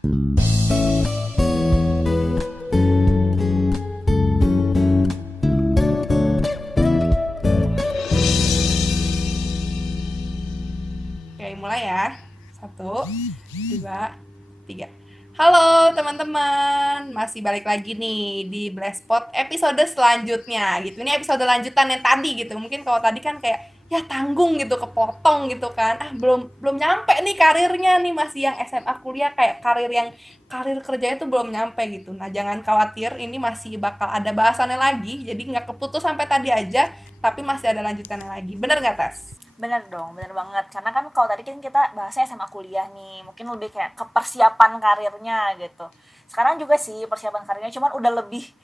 Oke, mulai ya. 1, 2, 3. Halo teman-teman, masih balik lagi nih di Blastpot episode selanjutnya gitu. Ini episode lanjutan yang tadi gitu. Mungkin kalau tadi kan kayak ya tanggung gitu, kepotong gitu kan. Belum belum nyampe nih karirnya nih, masih yang SMA kuliah, kayak karir kerjanya tuh belum nyampe gitu. Nah, jangan khawatir, ini masih bakal ada bahasannya lagi. Jadi nggak keputus sampai tadi aja, tapi masih ada lanjutannya lagi. Bener nggak, Tas? Bener dong, bener banget. Karena kan kalau tadi kan kita bahasnya SMA kuliah nih, mungkin lebih kayak ke persiapan karirnya gitu. Sekarang juga sih persiapan karirnya, cuman udah lebih,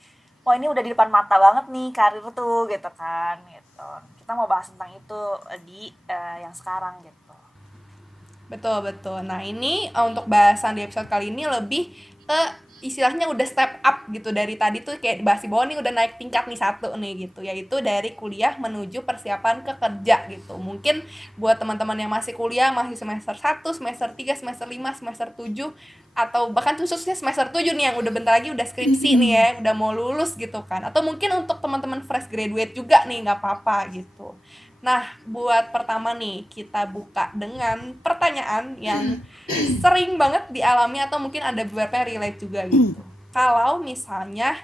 wah ini udah di depan mata banget nih karir tuh gitu kan. Gitu. Kita mau bahas tentang itu di yang sekarang gitu. Betul, betul. Nah, ini untuk bahasan di episode kali ini lebih ke istilahnya udah step up gitu. Dari tadi tuh kayak bahas di bawah nih udah naik tingkat nih satu nih gitu, yaitu dari kuliah menuju persiapan ke kerja gitu. Mungkin buat teman-teman yang masih kuliah, masih semester 1, semester 3, semester 5, semester 7, atau bahkan khususnya semester 7 nih yang udah bentar lagi udah skripsi nih ya, udah mau lulus gitu kan. Atau mungkin untuk teman-teman fresh graduate juga nih, nggak apa-apa gitu. Nah, buat pertama nih, kita buka dengan pertanyaan yang sering banget dialami atau mungkin ada beberapa yang relate juga gitu. Kalau misalnya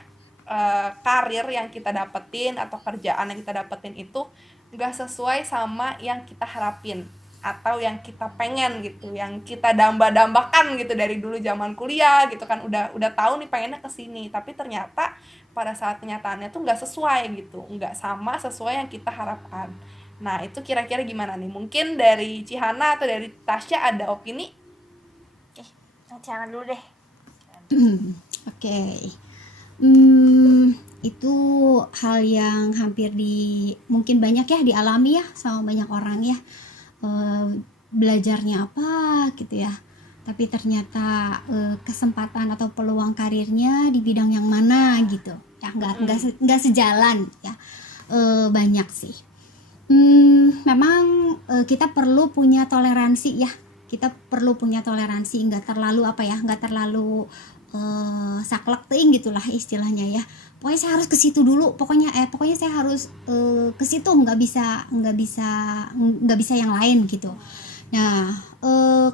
karir yang kita dapetin atau kerjaan yang kita dapetin itu nggak sesuai sama yang kita harapin atau yang kita pengen gitu, yang kita damba-dambakan gitu dari dulu zaman kuliah gitu kan, udah tahu nih pengennya ke sini, tapi ternyata pada saat kenyataannya tuh nggak sesuai gitu, nggak sama sesuai yang kita harapkan. Nah, itu kira-kira gimana nih? Mungkin dari Cihana atau dari Tasya ada opini? Jangan dulu deh. Oke. Hmm, itu hal yang hampir mungkin banyak ya dialami ya sama banyak orang ya. Eh, Belajarnya apa gitu ya. Tapi ternyata kesempatan atau peluang karirnya di bidang yang mana gitu. Ya nggak sejalan ya. Banyak sih. Memang kita perlu punya toleransi ya. Kita perlu punya toleransi, nggak terlalu nggak terlalu saklek ting gitulah istilahnya ya. Pokoknya saya harus ke situ dulu. Pokoknya saya harus ke situ, nggak bisa yang lain gitu. Nah,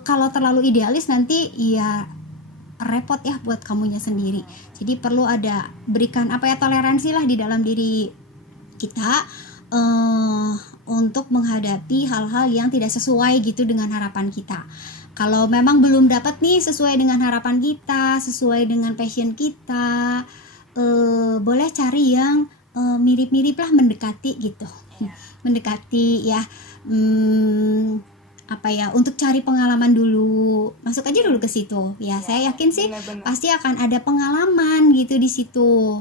kalau terlalu idealis nanti ya repot ya buat kamunya sendiri. Jadi perlu berikan toleransi lah di dalam diri kita untuk menghadapi hal-hal yang tidak sesuai gitu dengan harapan kita. Kalau memang belum dapat nih sesuai dengan harapan kita, sesuai dengan passion kita, boleh cari yang mirip-mirip lah, mendekati gitu. Mendekati ya, untuk cari pengalaman dulu, masuk aja dulu ke situ ya. Saya yakin sih pasti akan ada pengalaman gitu di situ.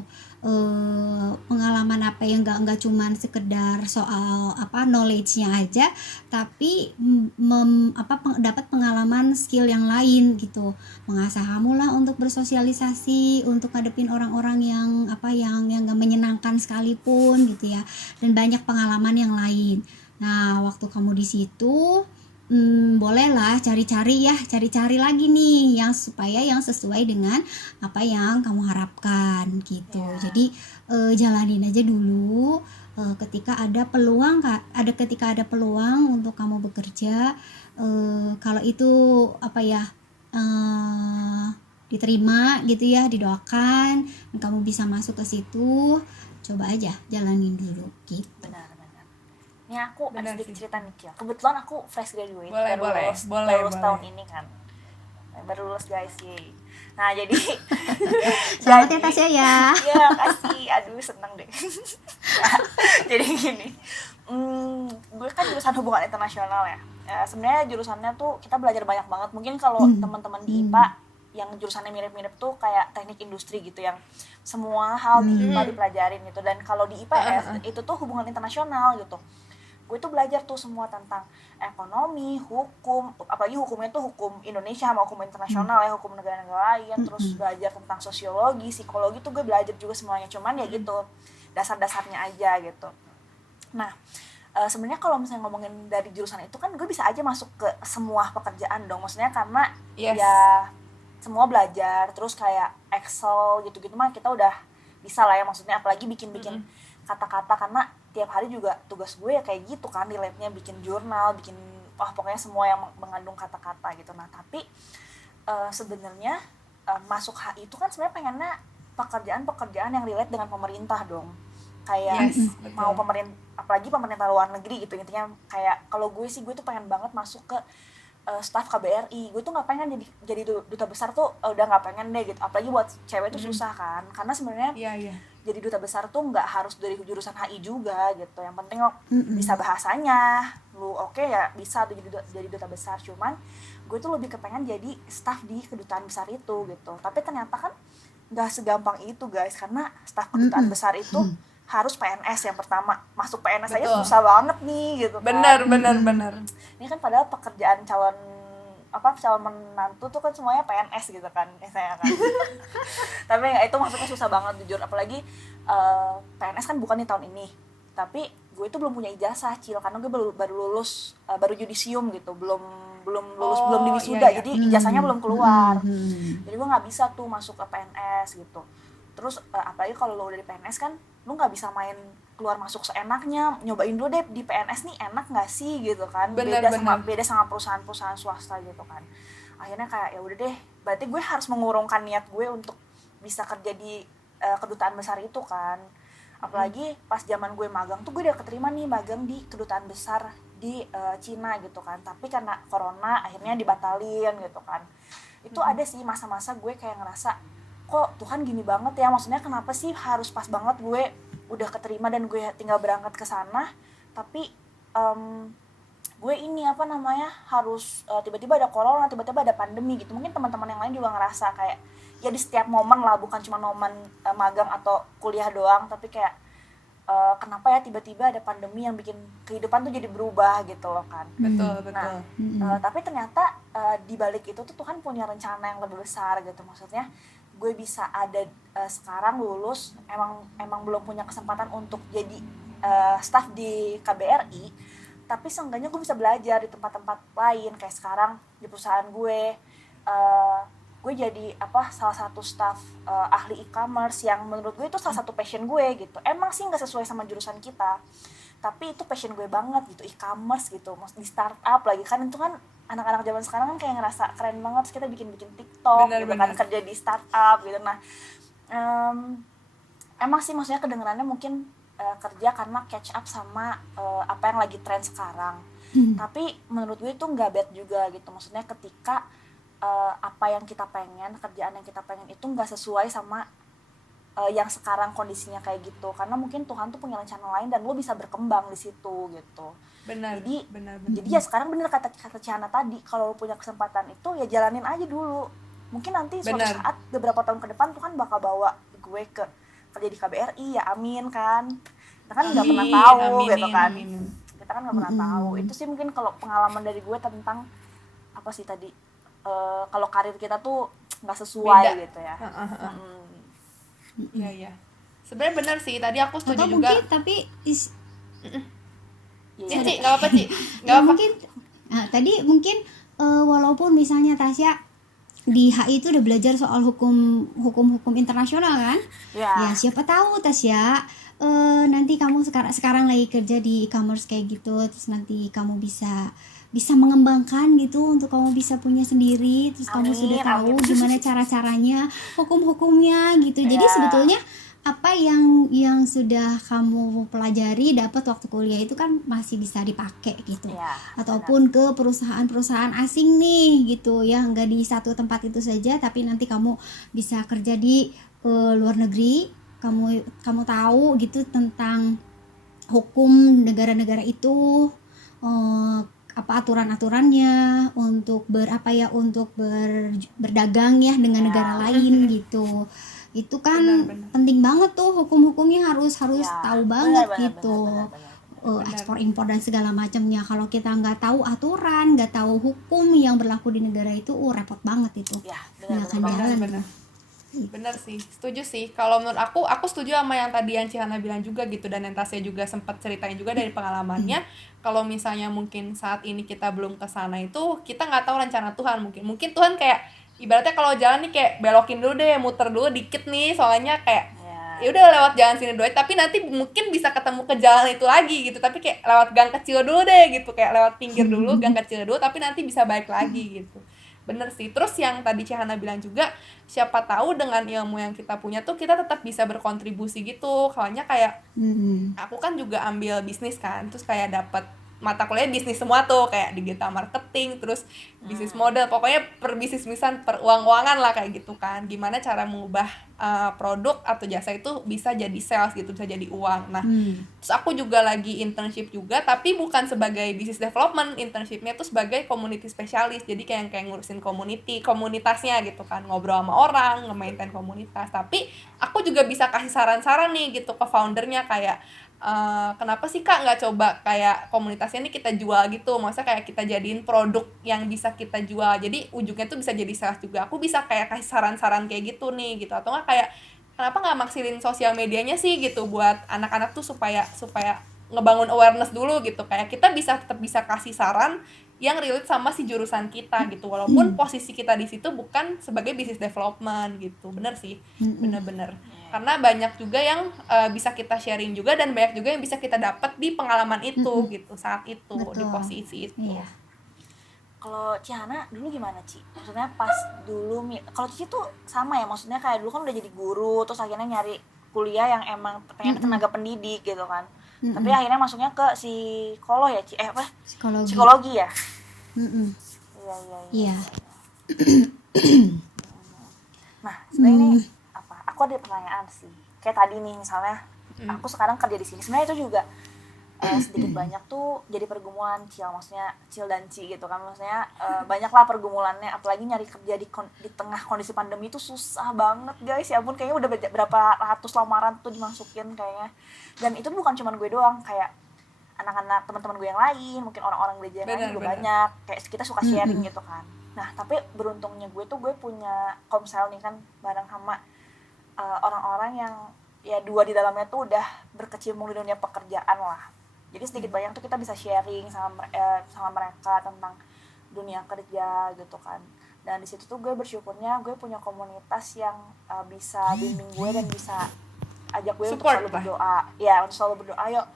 Pengalaman yang nggak cuman sekedar soal knowledge-nya aja, tapi dapat pengalaman skill yang lain gitu, mengasah kamu lah untuk bersosialisasi, untuk ngadepin orang-orang yang yang nggak menyenangkan sekalipun gitu ya, dan banyak pengalaman yang lain. Nah, waktu kamu di situ bolehlah cari-cari lagi nih supaya yang sesuai dengan apa yang kamu harapkan gitu. Jadi jalanin aja dulu. Ketika ada peluang untuk kamu bekerja, kalau itu diterima gitu ya, didoakan dan kamu bisa masuk ke situ, coba aja jalanin dulu gitu. Benar. Ini aku ada sedikit cerita nih, Cil. Kebetulan aku fresh graduate, baru lulus tahun ini kan. Baru lulus guys, yeay. Nah, jadi selamat ya Tasya ya. Iya, kasih. Aduh, seneng deh. Jadi gini. Gue kan jurusan hubungan internasional ya. Sebenarnya jurusannya tuh kita belajar banyak banget. Mungkin kalau teman-teman di IPA yang jurusannya mirip-mirip tuh kayak teknik industri gitu, yang semua hal di IPA dipelajarin gitu. Dan kalau di IPS itu tuh hubungan internasional gitu. Gue tuh belajar tuh semua tentang ekonomi, hukum, apalagi hukumnya tuh hukum Indonesia sama hukum internasional ya, hukum negara-negara lain, terus belajar tentang sosiologi, psikologi tuh gue belajar juga semuanya, cuman ya gitu, dasar-dasarnya aja gitu. Nah, sebenarnya kalau misalnya ngomongin dari jurusan itu kan gue bisa aja masuk ke semua pekerjaan dong, maksudnya karena ya semua belajar, terus kayak Excel gitu-gitu mah kita udah bisa lah ya, maksudnya apalagi bikin-bikin kata-kata, karena tiap hari juga tugas gue ya kayak gitu kan di labnya, bikin jurnal, bikin pokoknya semua yang mengandung kata-kata gitu. Nah tapi sebenarnya masuk HI itu kan sebenarnya pengennya pekerjaan-pekerjaan yang relate dengan pemerintah dong, kayak mau pemerintah, apalagi pemerintah luar negeri gitu. Intinya kayak kalau gue sih, gue tuh pengen banget masuk ke staf KBRI. Gue tuh nggak pengen jadi duta besar tuh, udah nggak pengen deh gitu, apalagi buat cewek tuh susah kan, karena sebenarnya jadi duta besar tuh nggak harus dari jurusan HI juga gitu, yang penting lo bisa bahasanya, lu oke ya bisa tuh jadi duta besar. Cuman gue tuh lebih kepengen jadi staf di kedutaan besar itu gitu. Tapi ternyata kan nggak segampang itu guys, karena staf kedutaan besar itu harus PNS yang pertama. Masuk PNS aja susah banget nih gitu kan. Benar. Ini kan padahal pekerjaan calon menantu tuh kan semuanya PNS gitu kan, saya kan. Tapi itu masuknya susah banget jujur, apalagi PNS kan bukan di tahun ini. Tapi gue itu belum punya ijazah, Cil, karena gue baru lulus, baru yudisium gitu, belum lulus, belum di wisuda, jadi ijazahnya belum keluar. Jadi gue nggak bisa tuh masuk ke PNS gitu. Terus apalagi kalau lo udah di PNS kan, lo nggak bisa main keluar masuk seenaknya, nyobain dulu deh di PNS nih enak nggak sih gitu kan. Beda sama perusahaan-perusahaan swasta gitu kan. Akhirnya kayak ya udah deh, berarti gue harus mengurungkan niat gue untuk bisa kerja di kedutaan besar itu kan. Apalagi pas zaman gue magang tuh gue udah keterima nih magang di kedutaan besar di Cina gitu kan, tapi karena corona akhirnya dibatalin gitu kan. Itu ada sih masa-masa gue kayak ngerasa, kok Tuhan gini banget ya, maksudnya kenapa sih harus pas banget gue udah keterima dan gue tinggal berangkat ke sana, tapi gue ini harus tiba-tiba ada corona, tiba-tiba ada pandemi gitu. Mungkin teman-teman yang lain juga ngerasa kayak ya di setiap momen lah, bukan cuma momen magang atau kuliah doang, tapi kayak kenapa ya tiba-tiba ada pandemi yang bikin kehidupan tuh jadi berubah gitu loh kan. Betul. Tapi ternyata di balik itu tuh Tuhan punya rencana yang lebih besar gitu. Maksudnya gue bisa ada sekarang lulus, emang belum punya kesempatan untuk jadi staf di KBRI, tapi seenggaknya gue bisa belajar di tempat-tempat lain. Kayak sekarang di perusahaan gue jadi salah satu staf ahli e-commerce, yang menurut gue itu salah satu passion gue gitu. Emang sih nggak sesuai sama jurusan kita, tapi itu passion gue banget gitu, e-commerce gitu, di startup lagi kan. Itu kan anak-anak zaman sekarang kan kayak ngerasa keren banget, terus kita bikin TikTok gitu kan, kerja di startup gitu. Nah emang sih maksudnya kedengerannya mungkin kerja karena catch up sama apa yang lagi tren sekarang, tapi menurut gue itu nggak bad juga gitu. Maksudnya ketika apa yang kita pengen, kerjaan yang kita pengen itu nggak sesuai sama yang sekarang kondisinya kayak gitu, karena mungkin Tuhan tuh punya rencana lain dan lo bisa berkembang di situ gitu. Jadi ya sekarang bener kata Ciana tadi, kalau lo punya kesempatan itu ya jalanin aja dulu. Mungkin nanti suatu saat beberapa tahun ke depan Tuhan bakal bawa gue ke kerja di KBRI, ya amin kan. Kita kan nggak pernah tahu gitu kan. Kita kan nggak pernah tahu. Itu sih mungkin kalau pengalaman dari gue tentang apa sih tadi, kalau karir kita tuh nggak sesuai gitu ya. Iya. Sebenarnya benar sih, tadi aku setuju atau juga. Mungkin tapi Cici, nggak apa Ci, nggak apa. Mungkin tadi mungkin walaupun misalnya Tasya di HI itu udah belajar soal hukum internasional kan, ya siapa tahu Tasya nanti kamu sekarang lagi kerja di e-commerce kayak gitu, terus nanti kamu bisa mengembangkan gitu untuk kamu bisa punya sendiri, terus kamu sudah tahu gimana cara-caranya, hukumnya gitu. Jadi sebetulnya apa yang sudah kamu pelajari dapat waktu kuliah itu kan masih bisa dipakai gitu, ataupun ke perusahaan-perusahaan asing nih gitu ya, nggak di satu tempat itu saja, tapi nanti kamu bisa kerja di luar negeri, kamu tahu gitu tentang hukum negara-negara itu, apa aturan-aturannya untuk berdagang ya dengan negara lain gitu. Itu kan benar. Penting banget tuh, hukum-hukumnya harus tahu banget gitu. Ekspor impor dan segala macamnya. Kalau kita nggak tahu aturan, nggak tahu hukum yang berlaku di negara itu, repot banget itu. Nggak akan jalan. Bener sih, setuju sih. Kalau menurut aku setuju sama yang tadi yang Cihana bilang juga gitu, dan yang Tasya juga sempat ceritain juga dari pengalamannya. Kalau misalnya mungkin saat ini kita belum ke sana itu, kita nggak tahu rencana Tuhan. Mungkin Tuhan kayak ibaratnya kalau jalan nih kayak belokin dulu deh, muter dulu dikit nih, soalnya kayak Ya. ya udah lewat jalan sini dulu, tapi nanti mungkin bisa ketemu ke jalan itu lagi gitu, tapi kayak lewat gang kecil dulu deh gitu, kayak lewat pinggir dulu, gang kecil dulu, tapi nanti bisa balik lagi gitu. Bener sih. Terus yang tadi Cihana bilang juga, siapa tahu dengan ilmu yang kita punya tuh kita tetap bisa berkontribusi gitu. Soalnya kayak aku kan juga ambil bisnis kan, terus kayak dapat mata kuliah bisnis semua tuh, kayak digital marketing, terus bisnis model, pokoknya per bisnis-bisnisan, per uang-uangan lah kayak gitu kan, gimana cara mengubah produk atau jasa itu bisa jadi sales gitu, bisa jadi uang. Nah, terus aku juga lagi internship juga, tapi bukan sebagai business development, internshipnya tuh sebagai community specialist, jadi kayak ngurusin komunitasnya gitu kan, ngobrol sama orang, nge-maintain komunitas. Tapi aku juga bisa kasih saran-saran nih gitu ke foundernya, kayak kenapa sih Kak nggak coba kayak komunitasnya ini kita jual gitu, maksudnya kayak kita jadiin produk yang bisa kita jual, jadi ujungnya tuh bisa jadi sales juga. Aku bisa kayak kasih saran-saran kayak gitu nih gitu, atau nggak kayak kenapa nggak maksilin sosial medianya sih gitu buat anak-anak tuh supaya ngebangun awareness dulu gitu, kayak kita tetap bisa kasih saran yang relate sama si jurusan kita gitu, walaupun posisi kita di situ bukan sebagai business development gitu. Bener sih, bener-bener. Karena banyak juga yang bisa kita sharing juga, dan banyak juga yang bisa kita dapat di pengalaman itu gitu, saat itu. Betul. Di posisi itu. Iya. Kalau Cihana dulu gimana Ci? Maksudnya pas dulu, kalau Cici tuh sama ya, maksudnya kayak dulu kan udah jadi guru, terus akhirnya nyari kuliah yang emang pengen tenaga pendidik gitu kan. Tapi akhirnya masuknya ke psikolog ya Ci? Apa? Psikologi ya? Iya. Nah, sebenarnya ini apa? Aku ada pertanyaan sih. Kayak tadi nih misalnya, aku sekarang kerja di sini. Sebenarnya itu juga sedikit banyak tuh jadi pergumulan Cil, maksudnya Cil dan Ci gitu kan, maksudnya banyak lah pergumulannya, apalagi nyari kerja di tengah kondisi pandemi itu susah banget guys, ya ampun, kayaknya udah berapa ratus lamaran tuh dimasukin kayaknya. Dan itu bukan cuma gue doang, kayak anak-anak teman-teman gue yang lain, mungkin orang-orang gereja yang lain juga banyak, kayak kita suka sharing gitu kan. Nah tapi beruntungnya gue tuh gue punya komsel nih kan, bareng sama orang-orang yang ya dua di dalamnya tuh udah berkecimpung di dunia pekerjaan lah. Jadi sedikit banyak tuh kita bisa sharing sama mereka tentang dunia kerja gitu kan. Dan di situ tuh gue bersyukurnya gue punya komunitas yang bisa bimbing gue dan bisa ajak gue untuk selalu berdoa. Ya, untuk selalu berdoa. Yuk,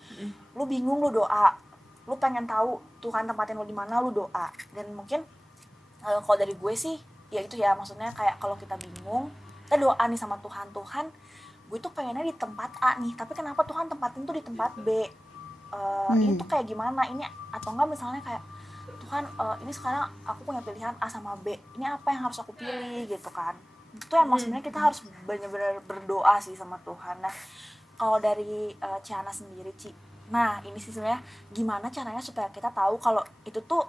lu bingung lu doa. Lu pengen tahu Tuhan tempatin lu di mana, lu doa. Dan mungkin kalau dari gue sih ya itu ya, maksudnya kayak kalau kita bingung, kita doa nih sama Tuhan, gue tuh pengennya di tempat A nih, tapi kenapa Tuhan tempatin tuh di tempat B? Ini tuh kayak gimana ini, atau enggak misalnya kayak Tuhan ini sekarang aku punya pilihan A sama B, ini apa yang harus aku pilih gitu kan. Itu yang maksudnya kita harus benar-benar berdoa sih sama Tuhan. Nah kalau dari Cihana sendiri Ci, nah ini sih sebenarnya gimana caranya supaya kita tahu kalau itu tuh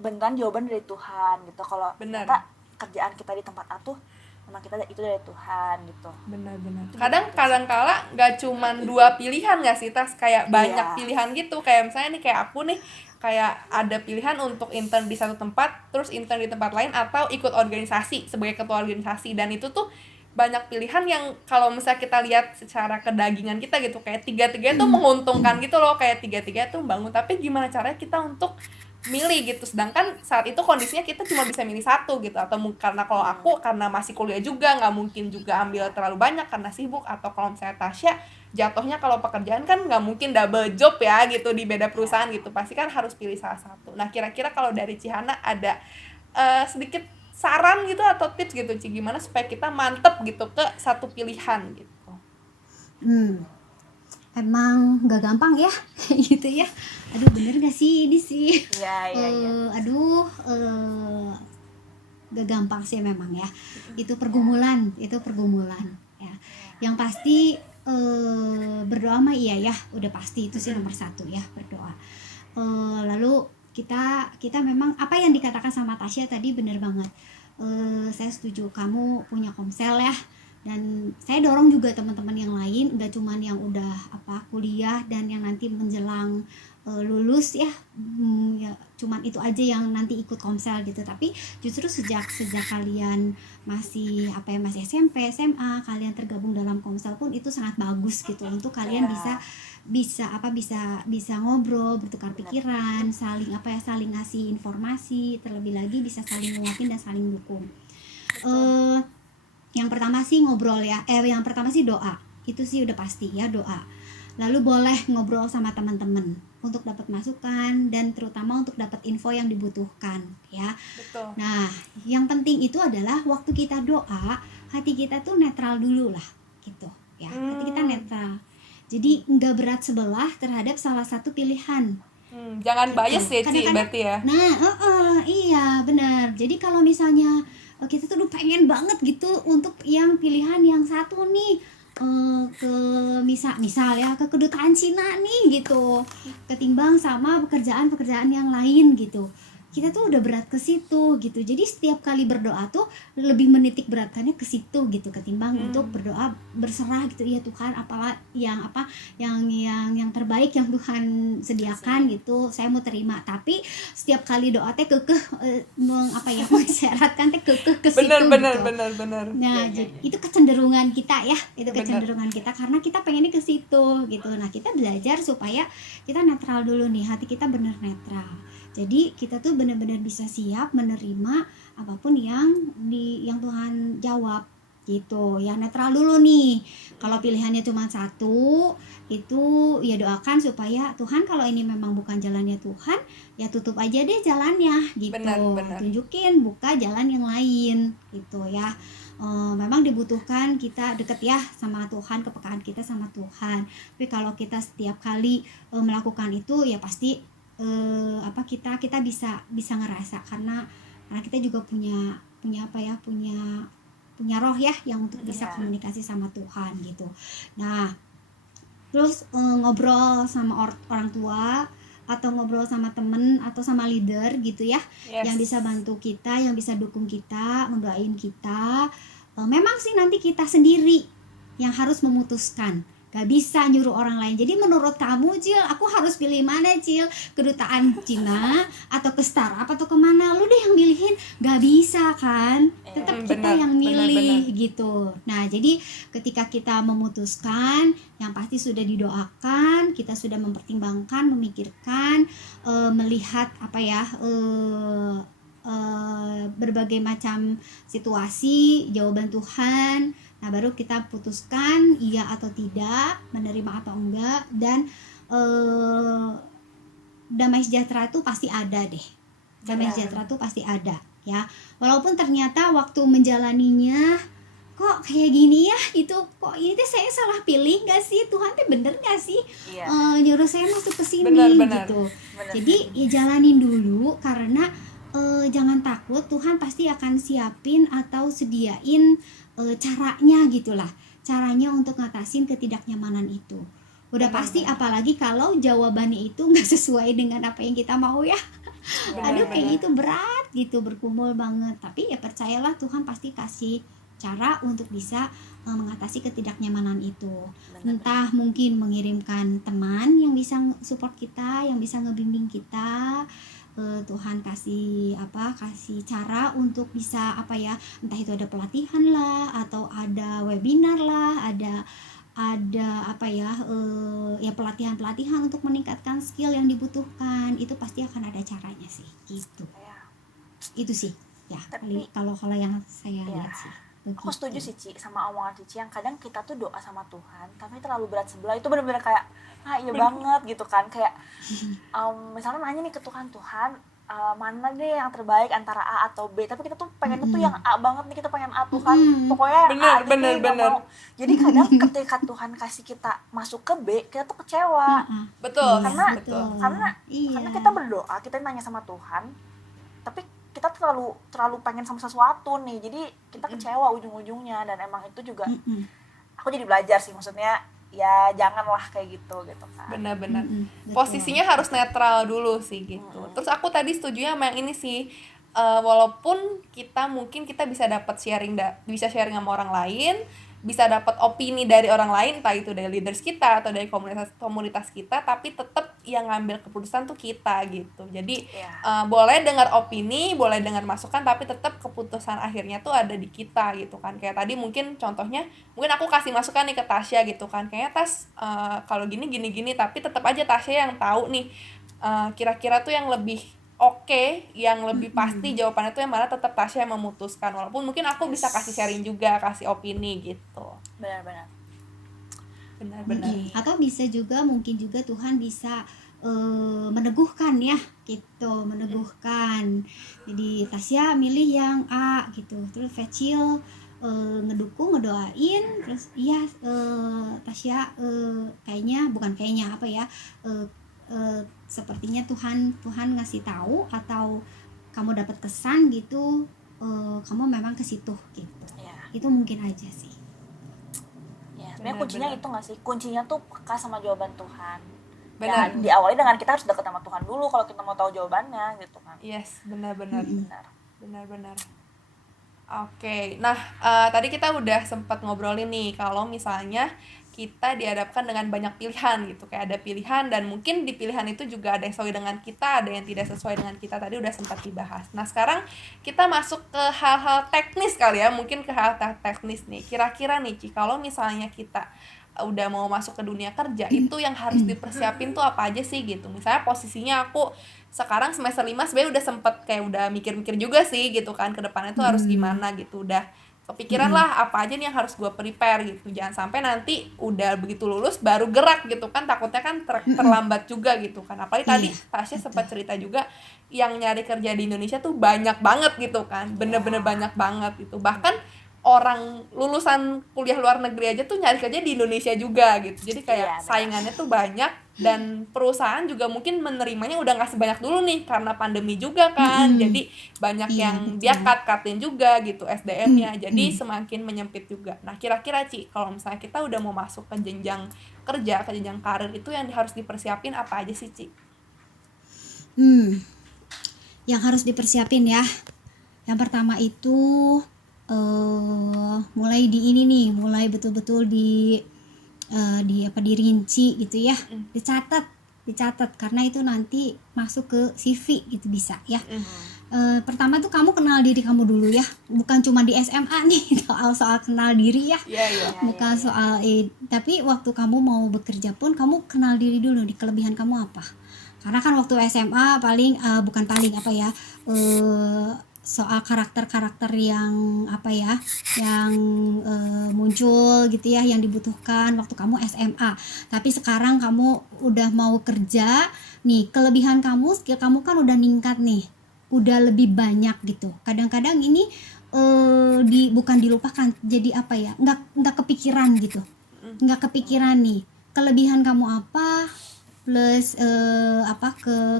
beneran jawaban dari Tuhan gitu, kalau ternyata kerjaan kita di tempat A tuh memang kita itu dari Tuhan gitu. Benar-benar. Kadang-kala nggak cuman dua pilihan nggak sih, Tas, kayak banyak pilihan gitu. Kayak misalnya nih kayak aku nih, kayak ada pilihan untuk intern di satu tempat, terus intern di tempat lain, atau ikut organisasi sebagai ketua organisasi. Dan itu tuh banyak pilihan yang kalau misalnya kita lihat secara kedagingan kita gitu, kayak tiga-tiga tuh menguntungkan gitu loh, kayak tiga-tiga tuh bangun. Tapi gimana caranya kita untuk milih gitu, sedangkan saat itu kondisinya kita cuma bisa milih satu gitu, atau karena kalau aku karena masih kuliah juga nggak mungkin juga ambil terlalu banyak karena sibuk, atau kalau misalnya Tasya jatuhnya kalau pekerjaan kan nggak mungkin double job ya gitu di beda perusahaan gitu, pasti kan harus pilih salah satu. Nah kira-kira kalau dari Cihana ada sedikit saran gitu atau tips gitu Ci, gimana supaya kita mantep gitu ke satu pilihan gitu? Emang gak gampang ya gitu ya. Aduh bener gak sih ini sih? Iya. Aduh gak gampang sih memang ya. Itu pergumulan ya. Yang pasti berdoa mah iya ya, udah pasti itu sih nomor satu ya, berdoa. Lalu kita memang apa yang dikatakan sama Tasya tadi bener banget. Saya setuju, kamu punya komsel ya. Dan saya dorong juga teman-teman yang lain, gak cuman yang udah kuliah dan yang nanti menjelang lulus ya, ya cuman itu aja yang nanti ikut komsel gitu. Tapi justru sejak kalian masih masih SMP, SMA, kalian tergabung dalam komsel pun itu sangat bagus gitu, untuk kalian bisa ngobrol, bertukar pikiran, saling ngasih informasi, terlebih lagi bisa saling menguatkan dan saling dukung. eh yang pertama sih ngobrol ya, yang pertama sih doa, itu sih udah pasti ya, doa. Lalu boleh ngobrol sama teman-teman untuk dapat masukan dan terutama untuk dapat info yang dibutuhkan ya. Betul. Nah, yang penting itu adalah waktu kita doa, hati kita tuh netral dulu lah gitu ya. Hati kita netral. Jadi nggak berat sebelah terhadap salah satu pilihan. Jangan Gitu. bias ya Ci, Kadang-kadang- berarti ya. Nah, iya benar. Jadi kalau misalnya kita tuh pengen banget gitu untuk yang pilihan yang satu nih, ke misal ya ke kedutaan Cina nih gitu, ketimbang sama pekerjaan yang lain gitu, kita tuh udah berat ke situ gitu. Jadi setiap kali berdoa tuh lebih menitik beratkannya ke situ gitu, ketimbang untuk berdoa berserah gitu, ya Tuhan apalah yang yang terbaik yang Tuhan sediakan gitu, saya mau terima. Tapi setiap kali doa teh kekeh mensyaratkan teh kekeh ke situ Benar. Nah, itu kecenderungan kita ya, itu kecenderungan kita karena kita pengennya ke situ gitu. Nah, kita belajar supaya kita netral dulu nih, hati kita benar netral. Jadi kita tuh benar-benar bisa siap menerima apapun yang Tuhan jawab gitu. Ya netral dulu nih. Kalau pilihannya cuma satu, itu ya doakan supaya Tuhan kalau ini memang bukan jalannya Tuhan, ya tutup aja deh jalannya gitu. Benar. Tunjukin buka jalan yang lain gitu ya. Memang dibutuhkan kita deket ya sama Tuhan, kepekaan kita sama Tuhan. Tapi kalau kita setiap kali melakukan itu ya pasti kita bisa ngerasa karena kita juga punya roh ya yang untuk bisa komunikasi sama Tuhan gitu. Nah, terus ngobrol sama orang tua atau ngobrol sama temen atau sama leader gitu ya, yang bisa bantu kita, yang bisa dukung kita, mendoain kita. Memang sih nanti kita sendiri yang harus memutuskan, gak bisa nyuruh orang lain. Jadi menurut kamu Cil, aku harus pilih mana Cil, kedutaan Cina atau ke startup atau kemana, lu deh yang milihin, gak bisa kan, tetap kita yang milih gitu. Nah jadi ketika kita memutuskan, yang pasti sudah didoakan, kita sudah mempertimbangkan, memikirkan, melihat berbagai macam situasi, jawaban Tuhan. Nah baru kita putuskan iya atau tidak, menerima atau enggak. Dan damai sejahtera itu pasti ada deh, damai sejahtera itu pasti ada ya. Walaupun ternyata waktu menjalaninya kok kayak gini ya gitu, kok ini tuh saya salah pilih gak sih, Tuhan tuh bener gak sih nyuruh saya masuk ke sini gitu. Jadi ya jalanin dulu karena jangan takut, Tuhan pasti akan siapin atau sediain caranya gitulah, caranya untuk ngatasin ketidaknyamanan itu. Udah pasti, apalagi kalau jawabannya itu nggak sesuai dengan apa yang kita mau ya. Aduh kayak gitu berat gitu, bergumul banget. Tapi ya percayalah Tuhan pasti kasih cara untuk bisa mengatasi ketidaknyamanan itu. Entah mungkin mengirimkan teman yang bisa support kita, yang bisa ngebimbing kita. Tuhan kasih cara untuk bisa entah itu ada pelatihan lah atau ada webinar lah, ada pelatihan untuk meningkatkan skill yang dibutuhkan. Itu pasti akan ada caranya sih gitu. Itu sih ya. Tapi kalau yang saya lihat sih begitu. Aku setuju sih Ci sama omongan Cici yang kadang kita tuh doa sama Tuhan tapi terlalu berat sebelah. Itu benar-benar kayak iya banget gitu kan, kayak misalnya nanya nih ke Tuhan, mana deh yang terbaik antara A atau B, tapi kita tuh pengen tuh yang A banget nih, kita pengen A Tuhan, pokoknya yang A gitu mau. Jadi kadang ketika Tuhan kasih kita masuk ke B, kita tuh kecewa. Betul. Karena kita berdoa, kita nanya sama Tuhan, tapi kita terlalu pengen sama sesuatu nih, jadi kita kecewa ujung-ujungnya. Dan emang itu juga aku jadi belajar sih, maksudnya ya janganlah kayak gitu kan. Benar-benar. Posisinya harus netral dulu sih gitu. Terus aku tadi setuju sama yang ini sih, walaupun mungkin kita bisa dapat sharing sama orang lain, bisa dapat opini dari orang lain, entah itu dari leaders kita atau dari komunitas kita, tapi tetap yang ngambil keputusan tuh kita gitu. Jadi boleh dengar opini, boleh dengar masukan, tapi tetap keputusan akhirnya tuh ada di kita gitu kan. Kayak tadi mungkin contohnya, mungkin aku kasih masukan nih ke Tasya gitu kan, kayaknya Tas kalau gini, tapi tetap aja Tasya yang tahu nih kira-kira tuh yang lebih oke, yang lebih pasti jawabannya tuh yang mana, tetap Tasya yang memutuskan. Walaupun mungkin aku bisa kasih sharing juga, kasih opini gitu. Benar-benar. Benar-benar. Atau bisa juga, mungkin juga Tuhan bisa meneguhkan ya gitu, meneguhkan. Jadi Tasya milih yang A gitu, terus Fecil ngedukung, ngedoain, terus iya Tasya kayaknya, bukan kayaknya apa ya, sepertinya Tuhan ngasih tahu, atau kamu dapat kesan gitu, kamu memang ke situ gitu. Itu mungkin aja sih. Ya, sebenarnya kuncinya itu nggak sih? Kuncinya tuh peka sama jawaban Tuhan. Benar. Ya, diawali dengan kita harus dekat sama Tuhan dulu kalau kita mau tahu jawabannya gitu kan. Yes, benar-benar. Benar-benar. Oke, nah tadi kita udah sempat ngobrolin nih kalau misalnya kita dihadapkan dengan banyak pilihan gitu, kayak ada pilihan dan mungkin di pilihan itu juga ada yang sesuai dengan kita, ada yang tidak sesuai dengan kita, tadi udah sempat dibahas. Nah sekarang kita masuk ke hal-hal teknis kali ya, mungkin ke hal teknis nih. Kira-kira nih Ci, kalau misalnya kita udah mau masuk ke dunia kerja, itu yang harus dipersiapin tuh apa aja sih gitu. Misalnya posisinya aku sekarang semester 5 sebenarnya udah sempet kayak udah mikir-mikir juga sih gitu kan, ke depannya tuh harus gimana gitu, udah kepikiran lah apa aja nih yang harus gue prepare gitu. Jangan sampai nanti udah begitu lulus baru gerak gitu kan, takutnya kan terlambat juga gitu kan. Apalagi tadi Tasya sempat cerita juga yang nyari kerja di Indonesia tuh banyak banget gitu kan, bener-bener banyak banget gitu. Bahkan orang lulusan kuliah luar negeri aja tuh nyari kerja di Indonesia juga gitu. Jadi kayak saingannya tuh banyak, dan perusahaan juga mungkin menerimanya udah nggak sebanyak dulu nih karena pandemi juga kan. Jadi banyak yang dia cut-cutin juga gitu SDM-nya. Jadi semakin menyempit juga. Nah, kira-kira Ci, kalau misalnya kita udah mau masuk ke jenjang kerja, ke jenjang karir, itu yang harus dipersiapin apa aja sih, Ci? Yang harus dipersiapin ya. Yang pertama itu mulai di ini nih, mulai betul-betul dirinci gitu ya, dicatat karena itu nanti masuk ke CV gitu bisa ya. Pertama tuh kamu kenal diri kamu dulu ya, bukan cuma di SMA nih soal kenal diri ya, bukan soal tapi waktu kamu mau bekerja pun kamu kenal diri dulu nih, kelebihan kamu apa. Karena kan waktu SMA soal karakter yang yang muncul gitu ya, yang dibutuhkan waktu kamu SMA. Tapi sekarang kamu udah mau kerja nih, kelebihan kamu, skill kamu kan udah ningkat nih, udah lebih banyak gitu. Kadang-kadang ini bukan dilupakan, jadi nggak kepikiran gitu, nggak kepikiran nih kelebihan kamu apa plus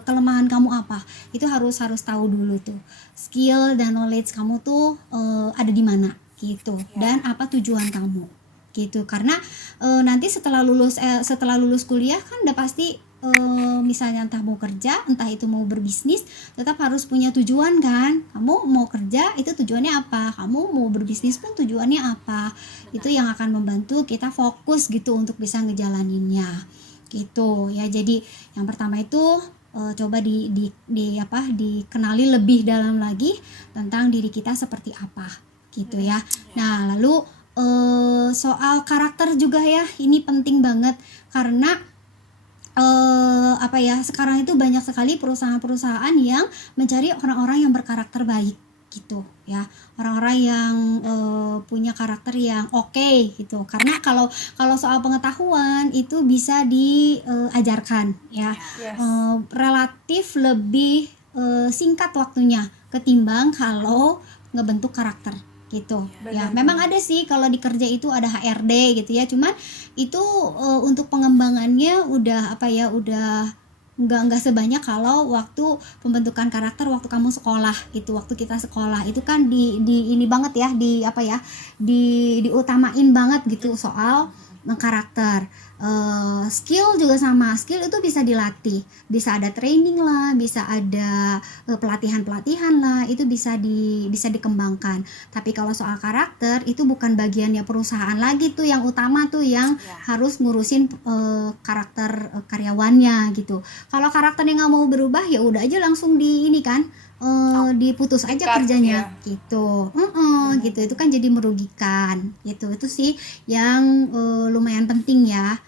kelemahan kamu apa. Itu harus tahu dulu tuh, skill dan knowledge kamu tuh ada di mana gitu, dan apa tujuan kamu gitu. Karena nanti setelah lulus kuliah kan udah pasti misalnya entah mau kerja, entah itu mau berbisnis, tetap harus punya tujuan kan. Kamu mau kerja itu tujuannya apa, kamu mau berbisnis pun tujuannya apa. Itu yang akan membantu kita fokus gitu untuk bisa ngejalaninnya gitu ya. Jadi yang pertama itu coba dikenali lebih dalam lagi tentang diri kita seperti apa gitu ya. Nah lalu soal karakter juga ya, ini penting banget karena sekarang itu banyak sekali perusahaan-perusahaan yang mencari orang-orang yang berkarakter baik gitu ya, orang-orang yang punya karakter yang oke gitu. Karena kalau soal pengetahuan itu bisa diajarkan ya, relatif lebih singkat waktunya ketimbang kalau ngebentuk karakter gitu ya. Memang ada sih kalau di kerja itu ada HRD gitu ya, cuman itu untuk pengembangannya udah nggak sebanyak kalau waktu pembentukan karakter waktu kamu sekolah gitu. Waktu kita sekolah itu kan di ini banget ya, diutamain banget gitu soal karakter. Skill juga sama, skill itu bisa dilatih, bisa ada training lah, bisa ada pelatihan lah, itu bisa dikembangkan. Tapi kalau soal karakter itu bukan bagiannya perusahaan lagi tuh, yang utama tuh yang harus ngurusin karakter karyawannya gitu. Kalau karakternya nggak mau berubah ya udah aja langsung diputus aja kerjanya gitu. Gitu, itu kan jadi merugikan gitu. Itu sih yang lumayan penting ya.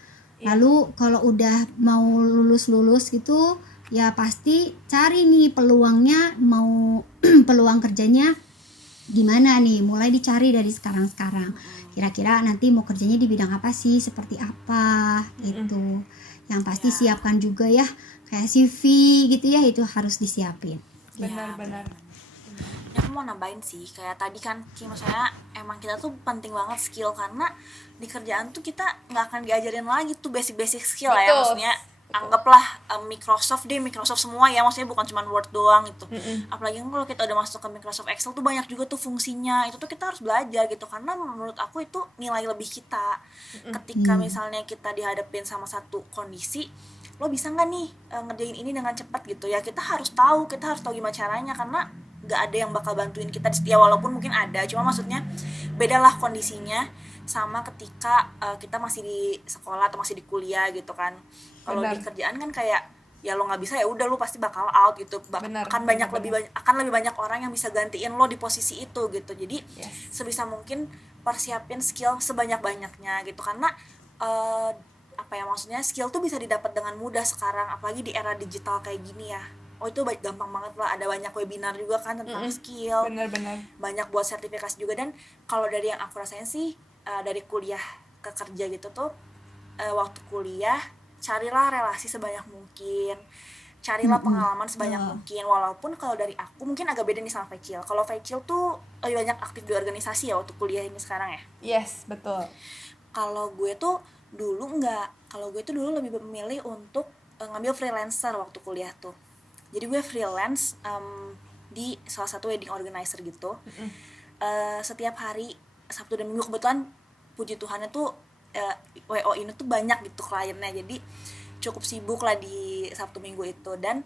Lalu kalau udah mau lulus gitu ya pasti cari nih peluangnya, mau peluang kerjanya gimana nih, mulai dicari dari sekarang. Kira-kira nanti mau kerjanya di bidang apa sih, seperti apa gitu. Yang pasti siapkan juga ya kayak CV gitu ya, itu harus disiapin. Benar-benar. Ya, aku mau nambahin sih, kayak tadi kan maksudnya emang kita tuh penting banget skill, karena di kerjaan tuh kita nggak akan diajarin lagi tuh basic skill lah ya, maksudnya anggaplah Microsoft semua ya, maksudnya bukan cuma Word doang itu. Apalagi kalau kita udah masuk ke Microsoft Excel tuh banyak juga tuh fungsinya, itu tuh kita harus belajar gitu, karena menurut aku itu nilai lebih kita. Ketika misalnya kita dihadapin sama satu kondisi, lo bisa nggak nih ngerjain ini dengan cepat gitu ya, kita harus tahu gimana caranya, karena nggak ada yang bakal bantuin kita ya, walaupun mungkin ada, cuma maksudnya bedalah kondisinya sama ketika kita masih di sekolah atau masih di kuliah gitu kan. Kalau di kerjaan kan kayak ya lo nggak bisa ya udah lo pasti bakal out gitu, akan lebih banyak orang yang bisa gantiin lo di posisi itu gitu. Jadi sebisa mungkin persiapin skill sebanyak-banyaknya gitu, karena maksudnya skill tuh bisa didapat dengan mudah sekarang, apalagi di era digital kayak gini ya. Itu gampang banget lah, ada banyak webinar juga kan tentang skill. Benar-benar. Banyak buat sertifikasi juga. Dan kalau dari yang aku rasain sih, dari kuliah ke kerja gitu tuh, waktu kuliah carilah relasi sebanyak mungkin, carilah pengalaman sebanyak mungkin. Walaupun kalau dari aku mungkin agak beda nih sama Fecil. Kalau Fecil tuh lebih banyak aktif di organisasi ya waktu kuliah ini sekarang ya. Yes, betul. Kalau gue tuh dulu enggak. Kalau gue tuh dulu lebih memilih untuk ngambil freelancer waktu kuliah tuh. Jadi gue freelance di salah satu wedding organizer gitu. Setiap hari Sabtu dan Minggu, kebetulan puji Tuhannya tuh WO ini tuh banyak gitu kliennya, jadi cukup sibuk lah di Sabtu Minggu itu. Dan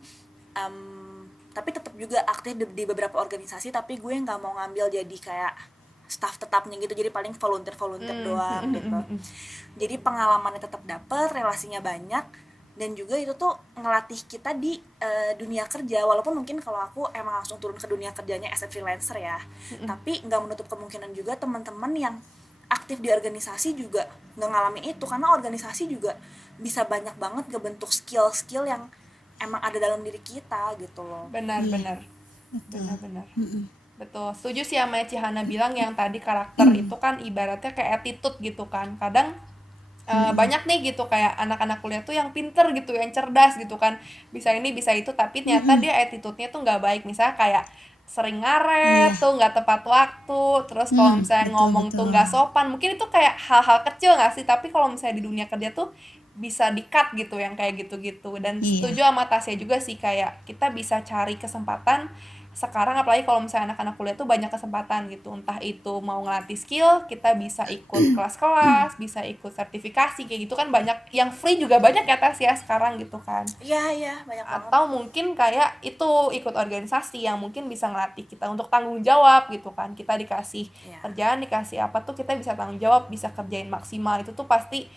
tapi tetap juga aktif di beberapa organisasi, tapi gue nggak mau ngambil jadi kayak staff tetapnya gitu, jadi paling volunteer doang gitu. Jadi pengalamannya tetap dapet, relasinya banyak, dan juga itu tuh ngelatih kita di dunia kerja. Walaupun mungkin kalau aku emang langsung turun ke dunia kerjanya as a freelancer ya, tapi nggak menutup kemungkinan juga teman-teman yang aktif di organisasi juga nggak ngalamin itu, karena organisasi juga bisa banyak banget ngebentuk skill-skill yang emang ada dalam diri kita gitu loh. Benar-benar. Betul, setuju sih sama Cihana bilang yang tadi karakter itu kan ibaratnya kayak attitude gitu kan. Kadang banyak nih gitu kayak anak-anak kuliah tuh yang pinter gitu, yang cerdas gitu kan, bisa ini bisa itu, tapi ternyata dia attitude-nya tuh nggak baik. Misalnya kayak sering ngaret tuh, nggak tepat waktu, terus kalau misalnya ngomong tuh nggak sopan. Mungkin itu kayak hal-hal kecil nggak sih, tapi kalau misalnya di dunia kerja tuh bisa di-cut gitu yang kayak gitu-gitu. Dan setuju sama Tasya juga sih, kayak kita bisa cari kesempatan sekarang, apalagi kalau misalnya anak-anak kuliah tuh banyak kesempatan gitu, entah itu mau ngelatih skill, kita bisa ikut kelas-kelas, bisa ikut sertifikasi kayak gitu kan, banyak yang free juga banyak ya Tas ya sekarang gitu kan. Iya banyak banget. Atau mungkin kayak itu ikut organisasi yang mungkin bisa ngelatih kita untuk tanggung jawab gitu kan, kita dikasih kerjaan, dikasih apa tuh kita bisa tanggung jawab, bisa kerjain maksimal. Itu tuh pasti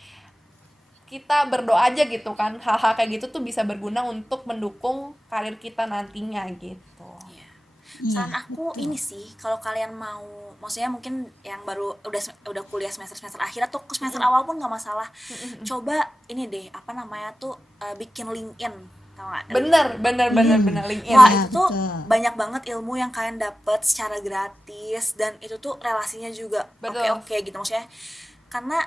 kita berdoa aja gitu kan, hal-hal kayak gitu tuh bisa berguna untuk mendukung karir kita nantinya gitu. Saran aku ini sih, kalau kalian mau, maksudnya mungkin yang baru udah kuliah semester akhir atau semester awal pun nggak masalah, coba ini deh bikin LinkedIn, tau nggak? Bener LinkedIn. Wah itu tuh banyak banget ilmu yang kalian dapet secara gratis, dan itu tuh relasinya juga oke gitu, maksudnya karena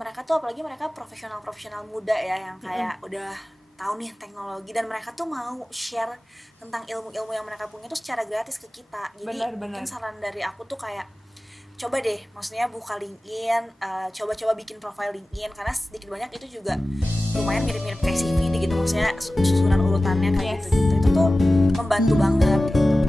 mereka tuh, apalagi mereka profesional muda ya, yang kayak udah tahu nih teknologi, dan mereka tuh mau share tentang ilmu-ilmu yang mereka punya tuh secara gratis ke kita. Jadi mungkin saran dari aku tuh kayak coba deh, maksudnya buka LinkedIn, coba bikin profile LinkedIn, karena sedikit banyak itu juga lumayan mirip-mirip kayak CV gitu, maksudnya susunan urutannya kayak gitu. Itu tuh membantu banget gitu.